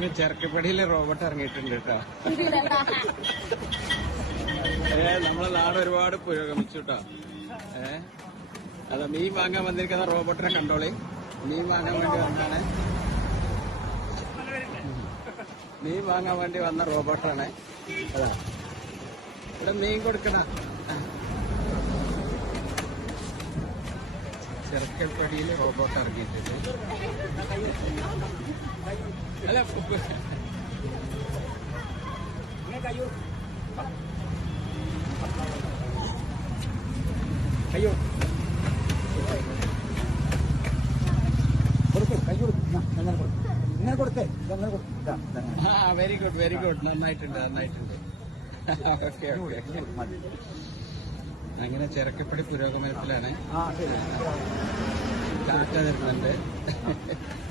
അങ്ങനെ ചെറുക്കപ്പടിയിലെ റോബോട്ട് ഇറങ്ങിയിട്ടുണ്ട് കേട്ടോ. നമ്മളെ നാട് ഒരുപാട് പുരോഗമിച്ചു കേട്ടോ. അതാ മീൻ വാങ്ങാൻ വന്നിരിക്കുന്ന റോബോട്ടിനെ കണ്ടോളി. മീൻ വാങ്ങാൻ വേണ്ടി വന്നാണ്. മീൻ വാങ്ങാൻ വേണ്ടി വന്ന റോബോട്ടാണ്. അതാ ഇവിടെ മീൻ കൊടുക്കണ ചെറുക്കൽപ്പടിയിൽ റോബോട്ട് ഇറങ്ങിയിട്ടുണ്ട്. അല്ല കയ്യോ കൊടുക്കും, കൈ കൊടുക്കും, ഇങ്ങനെ കൊടുത്തേ, വെരി ഗുഡ് വെരി ഗുഡ്. നന്നായിട്ടുണ്ട് നന്നായിട്ടുണ്ട്. Okay okay. അങ്ങനെ ചെറുക്കപ്പടി പുരോഗമനത്തിലാണ്. ടാറ്റ തരുന്നുണ്ട്.